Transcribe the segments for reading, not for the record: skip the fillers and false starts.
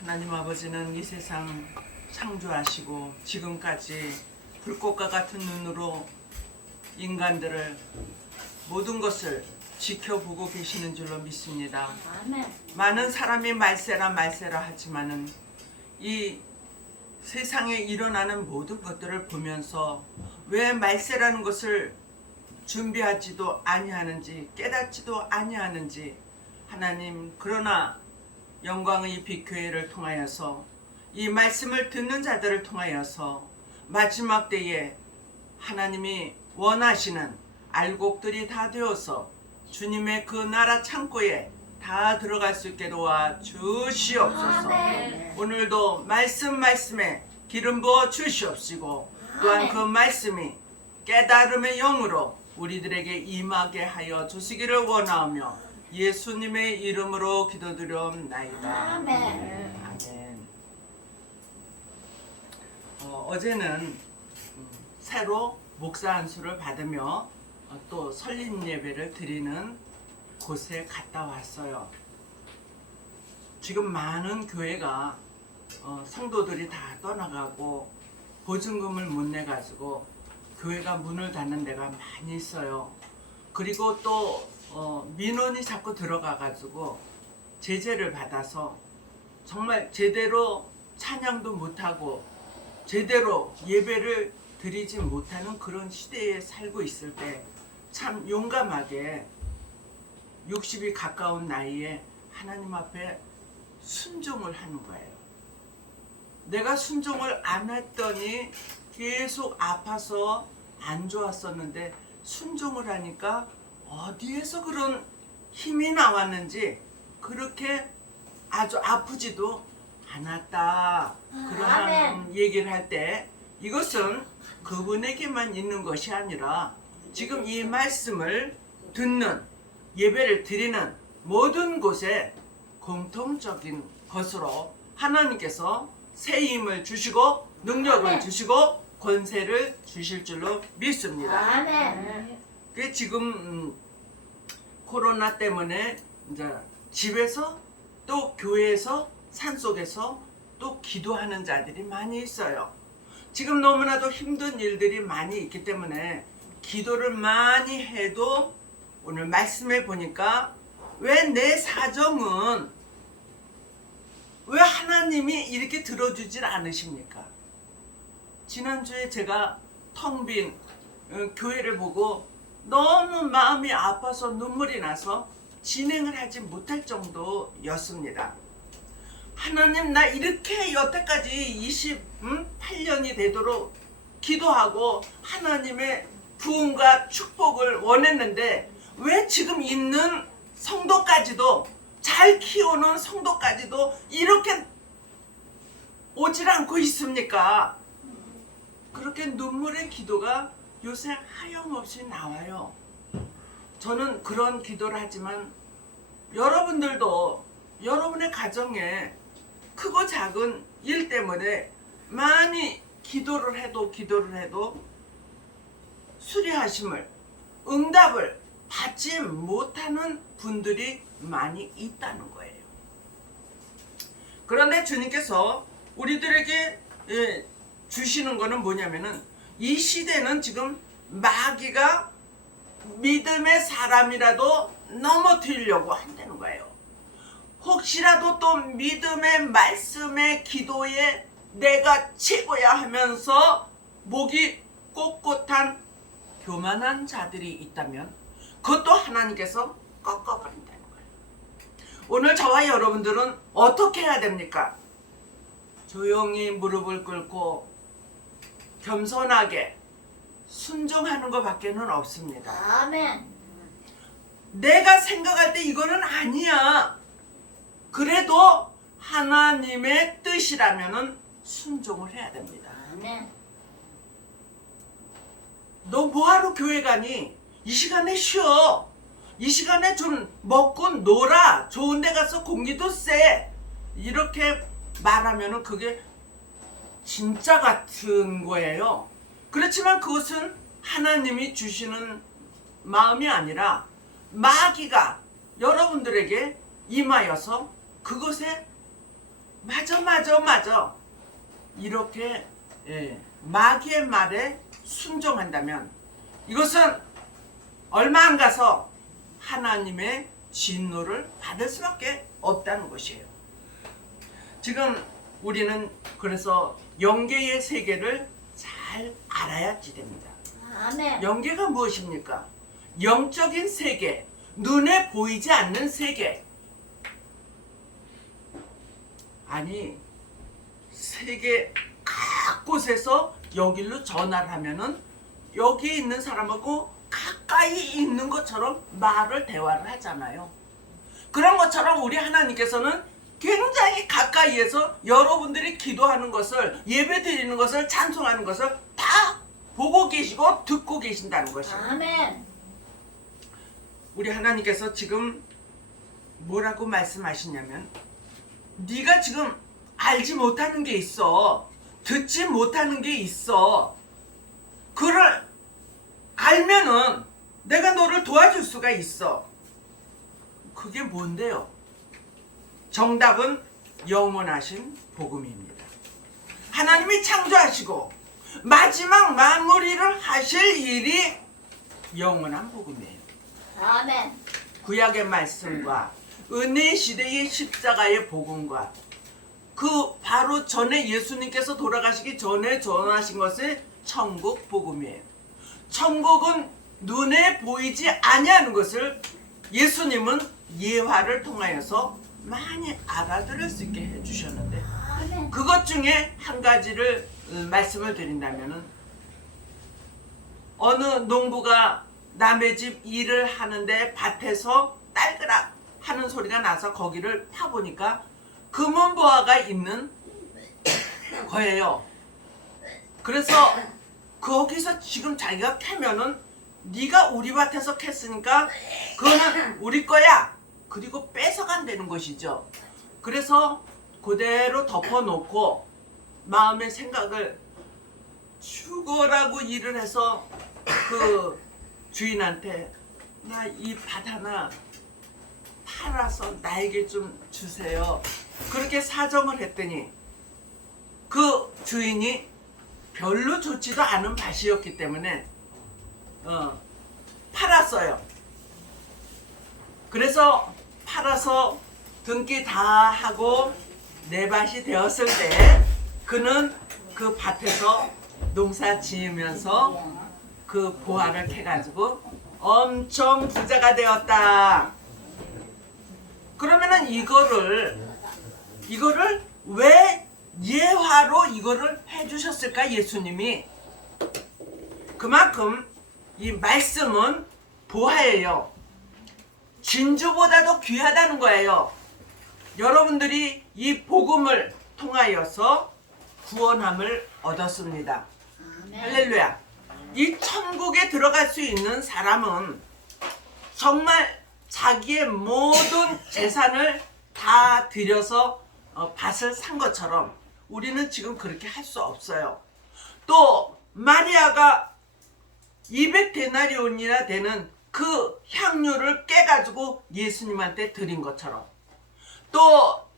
하나님 아버지는 이 세상 창조하시고 지금까지 불꽃과 같은 눈으로 인간들을 모든 것을 지켜보고 계시는 줄로 믿습니다. 아멘. 많은 사람이 말세라 하지만은 이 세상에 일어나는 모든 것들을 보면서 왜 말세라는 것을 준비하지도 아니하는지 깨닫지도 아니하는지 하나님, 그러나 영광의 빛교회를 통하여서 이 말씀을 듣는 자들을 통하여서 마지막 때에 하나님이 원하시는 알곡들이 다 되어서 주님의 그 나라 창고에 다 들어갈 수 있게 도와 주시옵소서. 오늘도 말씀에 기름 부어 주시옵시고 또한 그 말씀이 깨달음의 영으로 우리들에게 임하게 하여 주시기를 원하오며 예수님의 이름으로 기도드려옵나이다. 아멘. 아멘. 어제는 새로 목사 안수를 받으며 또 설립 예배를 드리는 곳에 갔다 왔어요. 지금 많은 교회가 성도들이 다 떠나가고 보증금을 못 내가지고 교회가 문을 닫는 데가 많이 있어요. 그리고 또 민원이 자꾸 들어가가지고 제재를 받아서 정말 제대로 찬양도 못하고 제대로 예배를 드리지 못하는 그런 시대에 살고 있을 때 참 용감하게 60이 가까운 나이에 하나님 앞에 순종을 하는 거예요. 내가 순종을 안 했더니 계속 아파서 안 좋았었는데 순종을 하니까 어디에서 그런 힘이 나왔는지 그렇게 아주 아프지도 않았다. 그러한 얘기를 할 때 이것은 그분에게만 있는 것이 아니라 지금 이 말씀을 듣는 예배를 드리는 모든 곳에 공통적인 것으로 하나님께서 새 힘을 주시고 능력을 주시고 권세를 주실 줄로 믿습니다. 아멘. 그 지금 코로나 때문에 이제 집에서 또 교회에서 산속에서 또 기도하는 자들이 많이 있어요. 지금 너무나도 힘든 일들이 많이 있기 때문에 기도를 많이 해도 오늘 말씀해 보니까 왜 내 사정은 왜 하나님이 이렇게 들어주질 않으십니까? 지난주에 제가 텅 빈 교회를 보고 너무 마음이 아파서 눈물이 나서 진행을 하지 못할 정도였습니다. 하나님, 나 이렇게 여태까지 28년이 되도록 기도하고 하나님의 부흥과 축복을 원했는데 왜 지금 있는 성도까지도 잘 키우는 성도까지도 이렇게 오질 않고 있습니까? 그렇게 눈물의 기도가 요새 하염없이 나와요. 저는 그런 기도를 하지만 여러분들도 여러분의 가정에 크고 작은 일 때문에 많이 기도를 해도 수리하심을, 응답을 받지 못하는 분들이 많이 있다는 거예요. 그런데 주님께서 우리들에게 주시는 거는 뭐냐면은 이 시대는 지금 마귀가 믿음의 사람이라도 넘어뜨리려고 한다는 거예요. 혹시라도 또 믿음의 말씀의 기도에 내가 최고야 하면서 목이 꼿꼿한 교만한 자들이 있다면 그것도 하나님께서 꺾어버린다는 거예요. 오늘 저와 여러분들은 어떻게 해야 됩니까? 조용히 무릎을 꿇고 겸손하게 순종하는 것밖에는 없습니다. 아멘. 내가 생각할 때 이거는 아니야. 그래도 하나님의 뜻이라면은 순종을 해야 됩니다. 아멘. 너 뭐하러 교회 가니? 이 시간에 쉬어. 이 시간에 좀 먹고 놀아. 좋은 데 가서 공기도 쐬. 이렇게 말하면은 그게 진짜 같은 거예요. 그렇지만 그것은 하나님이 주시는 마음이 아니라 마귀가 여러분들에게 임하여서 그것에 맞아 이렇게 마귀의 말에 순종한다면 이것은 얼마 안 가서 하나님의 진노를 받을 수밖에 없다는 것이에요. 지금 우리는 그래서 영계의 세계를 잘 알아야지 됩니다. 아멘. 영계가 무엇입니까? 영적인 세계, 눈에 보이지 않는 세계. 아니, 세계 각 곳에서 여기로 전화를 하면은 여기 있는 사람하고 가까이 있는 것처럼 대화를 하잖아요. 그런 것처럼 우리 하나님께서는 굉장히 가까이에서 여러분들이 기도하는 것을, 예배 드리는 것을, 찬송하는 것을 다 보고 계시고 듣고 계신다는 것이에요. 아멘. 우리 하나님께서 지금 뭐라고 말씀하시냐면, 네가 지금 알지 못하는 게 있어. 듣지 못하는 게 있어. 그를 알면은 내가 너를 도와줄 수가 있어. 그게 뭔데요? 정답은 영원하신 복음입니다. 하나님이 창조하시고 마지막 마무리를 하실 일이 영원한 복음이에요. 아멘. 구약의 말씀과 은혜 시대의 십자가의 복음과 그 바로 전에 예수님께서 돌아가시기 전에 전하신 것이 천국 복음이에요. 천국은 눈에 보이지 아니하는 것을 예수님은 예화를 통하여서 많이 알아들을 수 있게 해주셨는데, 아멘. 그것 중에 한 가지를 말씀을 드린다면은, 어느 농부가 남의 집 일을 하는데 밭에서 딸그락 하는 소리가 나서 거기를 파보니까 금은보화가 있는 거예요. 그래서 거기서 지금 자기가 캐면은 네가 우리 밭에서 캤으니까 그거는 우리 거야. 그리고 뺏어간다는 것이죠. 그래서 그대로 덮어놓고 마음의 생각을 죽어라고 일을 해서 그 주인한테 나 이 밭 하나 팔아서 나에게 좀 주세요. 그렇게 사정을 했더니 그 주인이 별로 좋지도 않은 밭이었기 때문에 팔았어요. 그래서 팔아서 등기 다 하고 내 밭이 되었을 때 그는 그 밭에서 농사 지으면서 그 보화를 캐가지고 엄청 부자가 되었다. 그러면은 이거를 왜 예화로 이거를 해주셨을까? 예수님이 그만큼 이 말씀은 보화예요. 진주보다도 귀하다는 거예요. 여러분들이 이 복음을 통하여서 구원함을 얻었습니다. 아멘. 할렐루야. 이 천국에 들어갈 수 있는 사람은 정말 자기의 모든 재산을 다 들여서 밭을 산 것처럼 우리는 지금 그렇게 할 수 없어요. 또 마리아가 200데나리온이나 되는 그 향유를 깨가지고 예수님한테 드린 것처럼, 또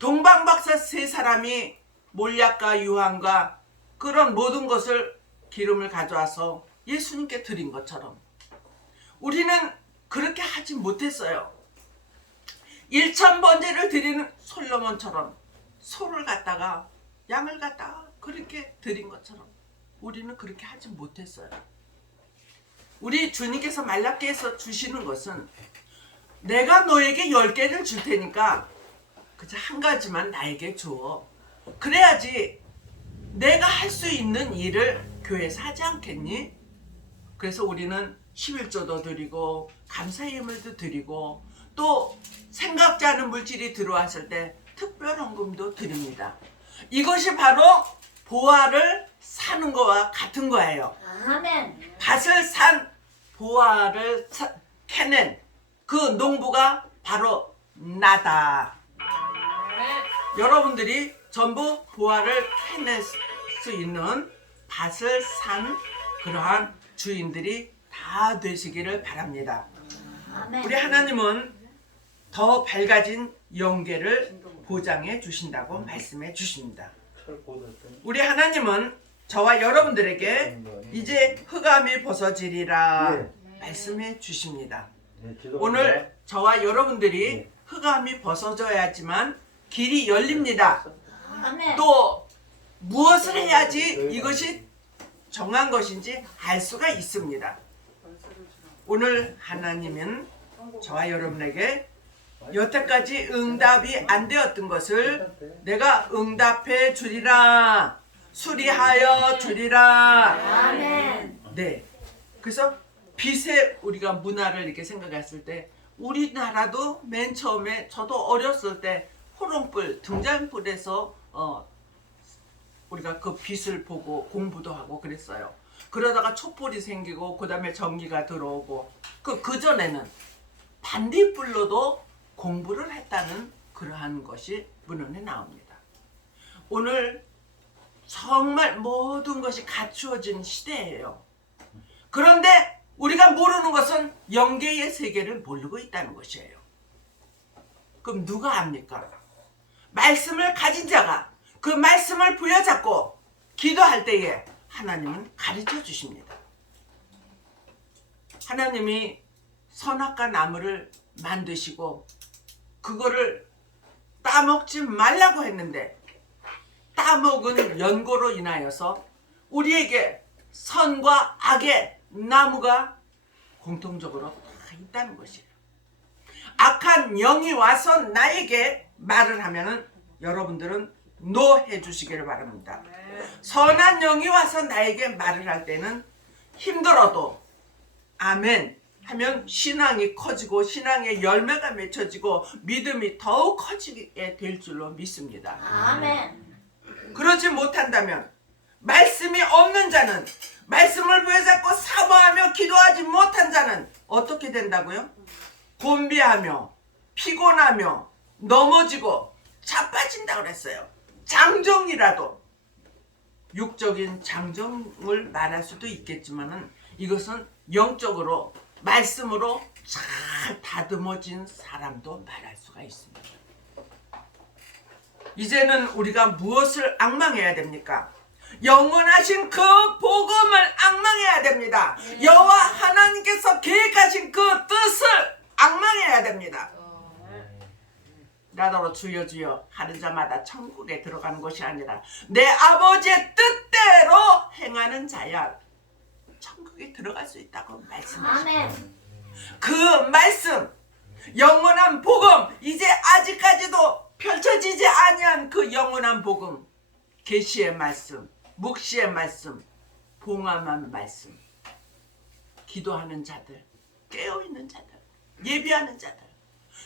동방박사 세 사람이 몰약과 유황과 그런 모든 것을 기름을 가져와서 예수님께 드린 것처럼 우리는 그렇게 하지 못했어요. 1000번제를 드리는 솔로몬처럼 소를 갖다가 양을 갖다가 그렇게 드린 것처럼 우리는 그렇게 하지 못했어요. 우리 주님께서 말라기에서 주시는 것은 내가 너에게 10개를 줄 테니까 그저 한 가지만 나에게 줘. 그래야지 내가 할 수 있는 일을 교회에서 하지 않겠니? 그래서 우리는 11조도 드리고 감사의 예물도 드리고 또 생각지 않은 물질이 들어왔을 때 특별헌금도 드립니다. 이것이 바로 보화를 사는 거와 같은 거예요. 아멘. 밭을 산 보화를 캐낸 그 농부가 바로 나다. 여러분들이 전부 보화를 캐낼 수 있는 밭을 산 그러한 주인들이 다 되시기를 바랍니다. 아멘. 우리 하나님은 더 밝아진 영계를 보장해 주신다고 말씀해 주십니다. 우리 하나님은 저와 여러분들에게 이제 흑암이 벗어지리라 말씀해 주십니다. 오늘 저와 여러분들이 흑암이 벗어져야지만 길이 열립니다. 아멘. 또 무엇을 해야지 이것이 정한 것인지 알 수가 있습니다. 오늘 하나님은 저와 여러분에게 여태까지 응답이 안 되었던 것을 내가 응답해 주리라, 수리하여 주리라. 아멘. 네. 그래서 빛의 우리가 문화를 이렇게 생각했을 때 우리나라도 맨 처음에 저도 어렸을 때 호롱불 등잔불에서 우리가 그 빛을 보고 공부도 하고 그랬어요. 그러다가 촛불이 생기고 그 다음에 전기가 들어오고 그 전에는 반딧불로도 공부를 했다는 그러한 것이 문헌에 나옵니다. 오늘 정말 모든 것이 갖추어진 시대예요. 그런데 우리가 모르는 것은 영계의 세계를 모르고 있다는 것이에요. 그럼 누가 압니까? 말씀을 가진 자가 그 말씀을 부여잡고 기도할 때에 하나님은 가르쳐 주십니다. 하나님이 선악과 나무를 만드시고 그거를 따먹지 말라고 했는데 따먹은 연고로 인하여서 우리에게 선과 악의 나무가 공통적으로 다 있다는 것이에요. 악한 영이 와서 나에게 말을 하면은 여러분들은 노 해주시기를 바랍니다. 선한 영이 와서 나에게 말을 할 때는 힘들어도 아멘 하면 신앙이 커지고 신앙의 열매가 맺혀지고 믿음이 더욱 커지게 될 줄로 믿습니다. 아멘. 그러지 못한다면 말씀이 없는 자는 말씀을 부여잡고 사모하며 기도하지 못한 자는 어떻게 된다고요? 곤비하며 피곤하며 넘어지고 자빠진다고 그랬어요. 장정이라도 육적인 장정을 말할 수도 있겠지만은 이것은 영적으로 말씀으로 잘 다듬어진 사람도 말할 수가 있습니다. 이제는 우리가 무엇을 앙망해야 됩니까? 영원하신 그 복음을 앙망해야 됩니다. 여호와 하나님께서 계획하신 그 뜻을 앙망해야 됩니다. 나더러 주여 주여 하는 자마다 천국에 들어가는 것이 아니라 내 아버지의 뜻대로 행하는 자야 천국에 들어갈 수 있다고 말씀하십니다. 아멘. 그 말씀 영원한 복음 이제 아직까지도 펼쳐지지 아니한 그 영원한 복음 계시의 말씀 묵시의 말씀 봉함한 말씀 기도하는 자들 깨어있는 자들 예비하는 자들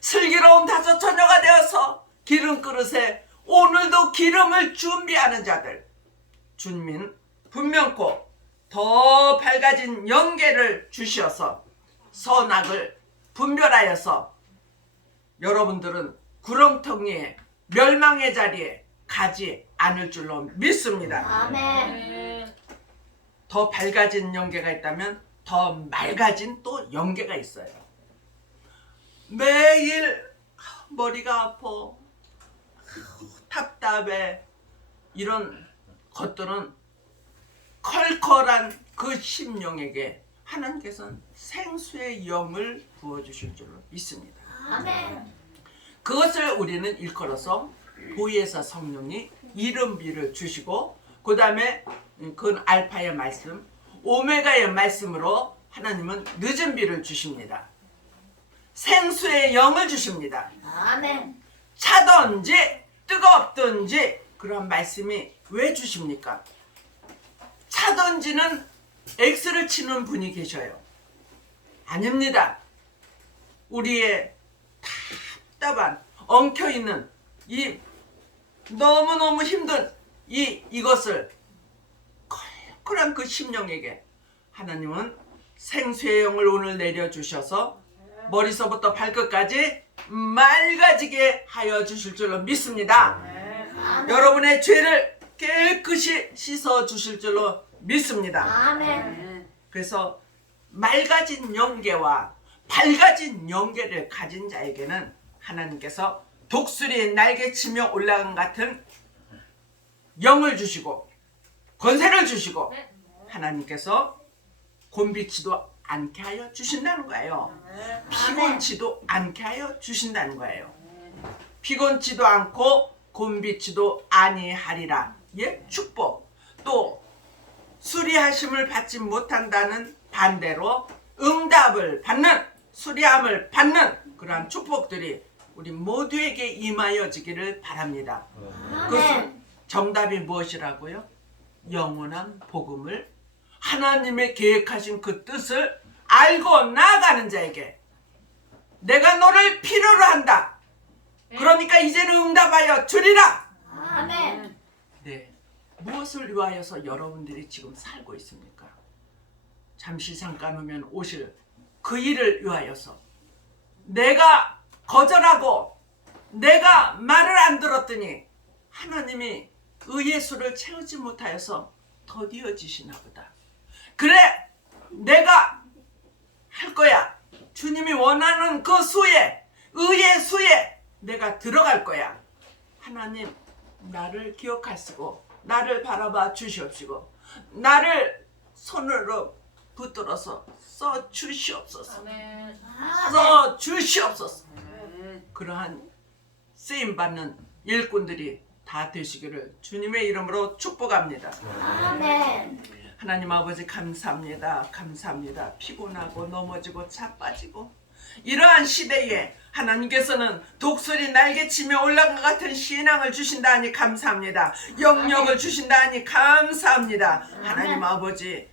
슬기로운 다섯 처녀가 되어서 기름 그릇에 오늘도 기름을 준비하는 자들 주님 분명코 더 밝아진 영계를 주시어서 선악을 분별하여서 여러분들은 구렁텅이에 멸망의 자리에 가지 않을 줄로 믿습니다. 아멘. 더 밝아진 영계가 있다면 더 맑아진 또 영계가 있어요. 매일 머리가 아파 답답해 이런 것들은 컬컬한 그 심령에게 하나님께서는 생수의 영을 부어주실 줄로 믿습니다. 아멘. 그것을 우리는 일컬어서 보혜사 성령이 이름비를 주시고 그 다음에 그건 알파의 말씀 오메가의 말씀으로 하나님은 늦은 비를 주십니다. 생수의 영을 주십니다. 아멘. 차든지 뜨겁든지 그런 말씀이 왜 주십니까? 차든지는 X를 치는 분이 계셔요. 아닙니다. 우리의 답답한 엉켜있는 이 너무너무 힘든 이것을 컬컬한 그 심령에게 하나님은 생수의 영을 오늘 내려주셔서 머리서부터 발끝까지 맑아지게 하여 주실 줄로 믿습니다. 아멘. 여러분의 죄를 깨끗이 씻어 주실 줄로 믿습니다. 아멘. 그래서 맑아진 영계와 밝아진 영계를 가진 자에게는 하나님께서 독수리 날개치며 올라간 같은 영을 주시고 권세를 주시고 하나님께서 곤비치도 않게 하여 주신다는 거예요. 피곤치도 않게 하여 주신다는 거예요. 피곤치도 않고 곤비치도 아니하리라. 예? 축복. 또 수리하심을 받지 못한다는 반대로 응답을 받는, 수리함을 받는 그러한 축복들이 우리 모두에게 임하여지기를 바랍니다. 그것은 정답이 무엇이라고요? 영원한 복음을, 하나님의 계획하신 그 뜻을 알고 나아가는 자에게 내가 너를 필요로 한다. 그러니까 이제는 응답하여 주리라. 아멘. 네, 무엇을 위하여서 여러분들이 지금 살고 있습니까? 잠시 잠깐 후면 오실 그 일을 위하여서 내가 거절하고 내가 말을 안 들었더니 하나님이 의의 수를 채우지 못하여서 더디어지시나 보다. 그래, 내가 할 거야. 주님이 원하는 그 수에, 의의 수에 내가 들어갈 거야. 하나님, 나를 기억하시고 나를 바라봐 주시옵시고 나를 손으로 붙들어서 써 주시옵소서. 써 주시옵소서. 그러한 쓰임받는 일꾼들이 다 되시기를 주님의 이름으로 축복합니다. 아멘. 하나님 아버지 감사합니다. 감사합니다. 피곤하고 넘어지고 자빠지고 이러한 시대에 하나님께서는 독수리 날개치며 올라간 것 같은 신앙을 주신다니 감사합니다. 영역을 주신다니 감사합니다. 하나님 아버지,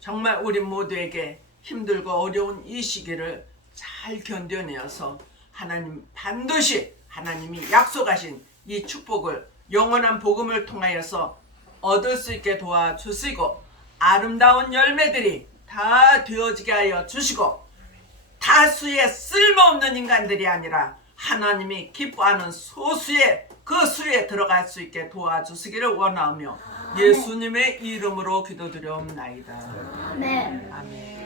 정말 우리 모두에게 힘들고 어려운 이 시기를 잘 견뎌내어서 하나님 반드시 하나님이 약속하신 이 축복을, 영원한 복음을 통하여서 얻을 수 있게 도와주시고 아름다운 열매들이 다 되어지게 하여 주시고 다수의 쓸모없는 인간들이 아니라 하나님이 기뻐하는 소수의 그 수에 들어갈 수 있게 도와주시기를 원하며 예수님의 이름으로 기도드려옵나이다. 아멘. 아멘.